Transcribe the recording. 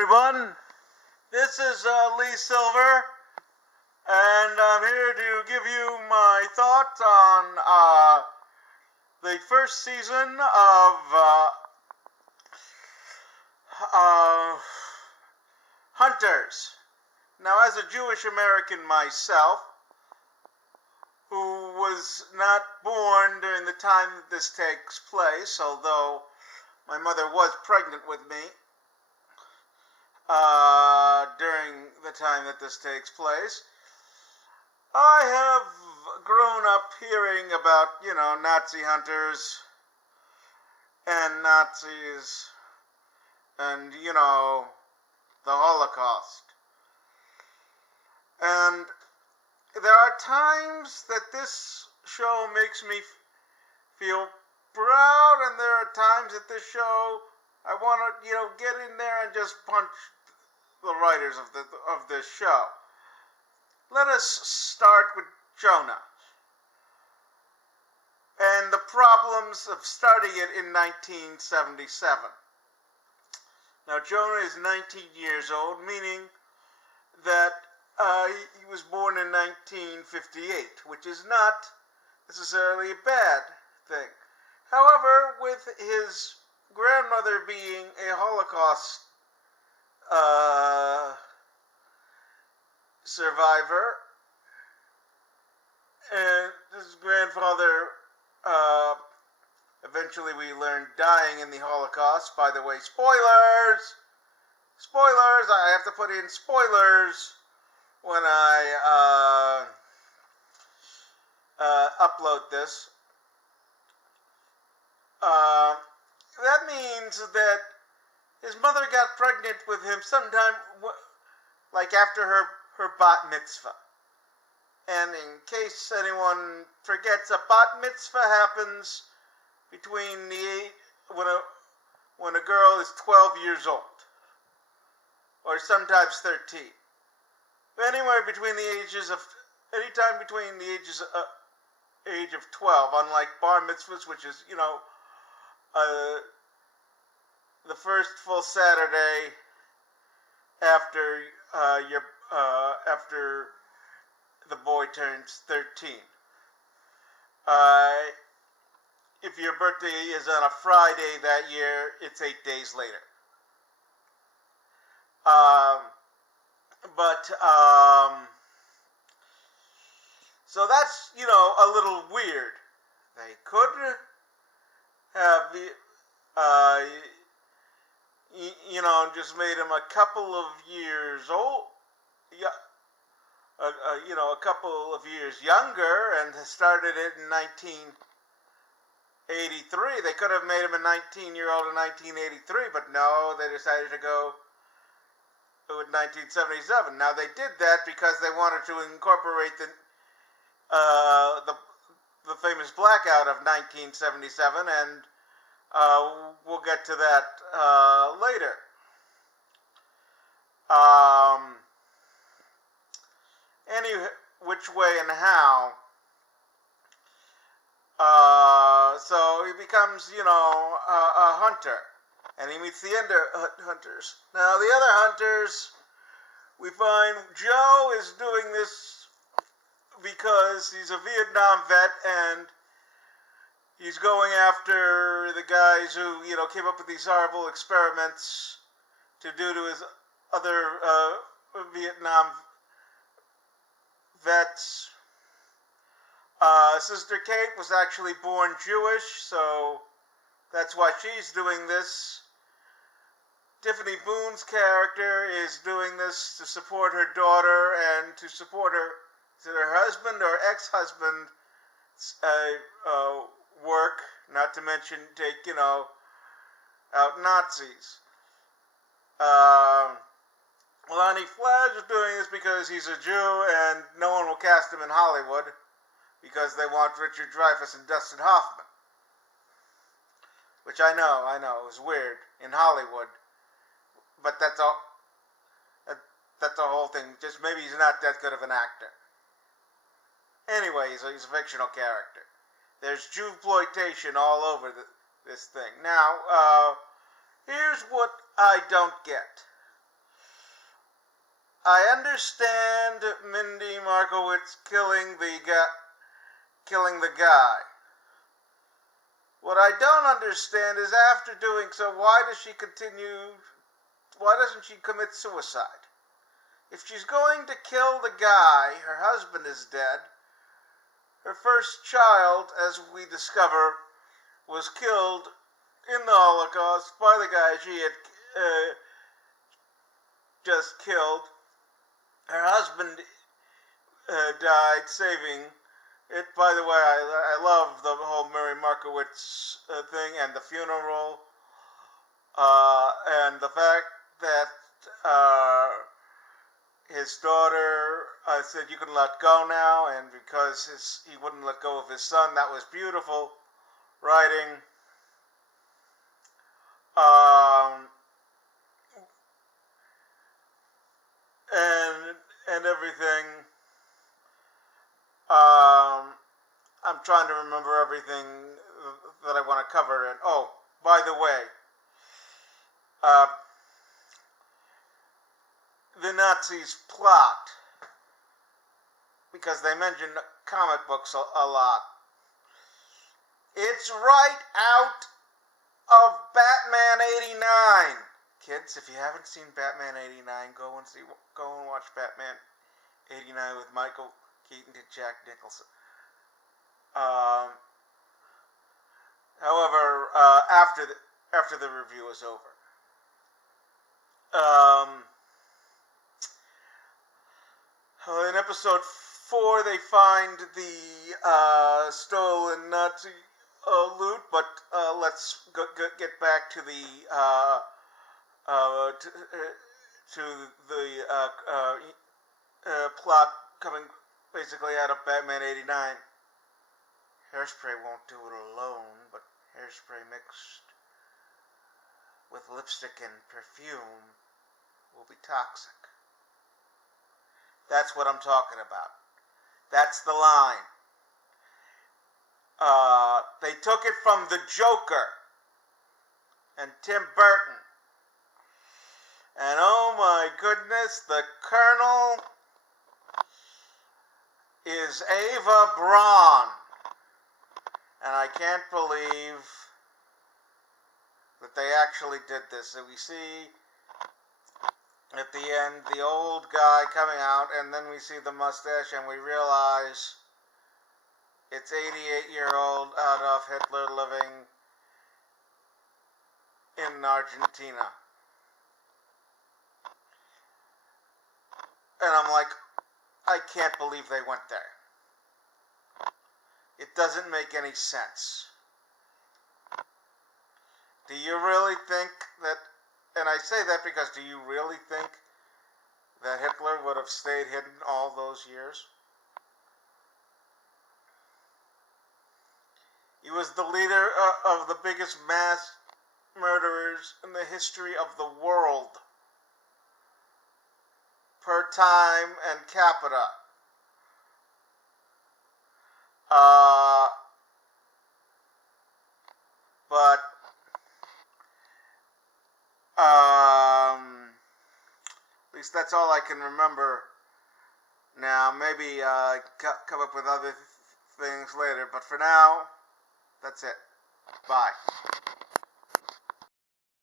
everyone. This is Lee Silver, and I'm here to give you my thoughts on the first season of Hunters. Now, as a Jewish American myself, who was not born during the time that this takes place, although my mother was pregnant with me during the time that this takes place, I have grown up hearing about, Nazi hunters and Nazis and, the Holocaust. And there are times that this show makes me feel proud, and there are times that this show I want to, get in there and just punch the writers of this show. Let us start with Jonah and the problems of starting it in 1977. Now, Jonah is 19 years old, meaning that he was born in 1958, which is not necessarily a bad thing. However, with his grandmother being a Holocaust survivor, and his grandfather eventually we learned dying in the Holocaust. By the way, spoilers! Spoilers! I have to put in spoilers when I upload this. That means that his mother got pregnant with him sometime like after her bat mitzvah. And in case anyone forgets, a bat mitzvah happens between when a girl is 12 years old, or sometimes 13. Anytime between the ages of age of 12, unlike bar mitzvahs, which is, the first full Saturday after after the boy turns 13. If your birthday is on a Friday that year, it's 8 days later. So that's, a little weird. They could have, just made him a couple of years old, a couple of years younger, and started it in 1983. They could have made him a 19-year-old in 1983, but no, they decided to go with 1977. Now, they did that because they wanted to incorporate the famous blackout of 1977, and we'll get to that later. Any which way and how. So he becomes, a hunter, and he meets the other hunters. Now, the other hunters, we find Joe is doing this because he's a Vietnam vet, and he's going after the guys who, came up with these horrible experiments to do to his other Vietnam vets. Sister Kate was actually born Jewish, so that's why she's doing this. Tiffany Boone's character is doing this to support her daughter and to support her husband or ex-husband work, not to mention take, out Nazis. Lonnie Flash is doing this because he's a Jew and no one will cast him in Hollywood because they want Richard Dreyfuss and Dustin Hoffman. Which I know, it was weird in Hollywood. But that's all. That's the whole thing. Just maybe he's not that good of an actor. Anyway, he's a fictional character. There's Jewploitation all over this thing. Now, here's what I don't get. I understand Mindy Markowitz killing the guy. What I don't understand is after doing so, why doesn't she commit suicide? If she's going to kill the guy, her husband is dead, her first child, as we discover, was killed in the Holocaust by the guy she had just killed. Her husband died saving it. By the way, I love the whole Mary Markowitz thing and the funeral, and the fact that his daughter said, "You can let go now," and because he wouldn't let go of his son, that was beautiful writing. And everything. I'm trying to remember everything that I want to cover. And oh, by the way, the Nazis plot, because they mention comic books a lot. It's right out of Batman '89. Kids, if you haven't seen Batman '89, go and watch Batman '89 with Michael Keaton and Jack Nicholson. However, after the review is over, in episode 4, they find the stolen Nazi loot. But let's get back to the to the plot coming basically out of Batman '89. Hairspray won't do it alone, but hairspray mixed with lipstick and perfume will be toxic. That's what I'm talking about. That's the line. They took it from the Joker and Tim Burton. And oh my goodness, the Colonel is Ava Braun. And I can't believe that they actually did this. So we see at the end the old guy coming out, and then we see the mustache, and we realize it's 88-year-old Adolf Hitler living in Argentina. And I'm like, I can't believe they went there. It doesn't make any sense. Do you really think that, and I say that because do you really think that Hitler would have stayed hidden all those years? He was the leader of the biggest mass murderers in the history of the world, per time and capita. But at least that's all I can remember now. Maybe come up with other things later, but for now, that's it. Bye.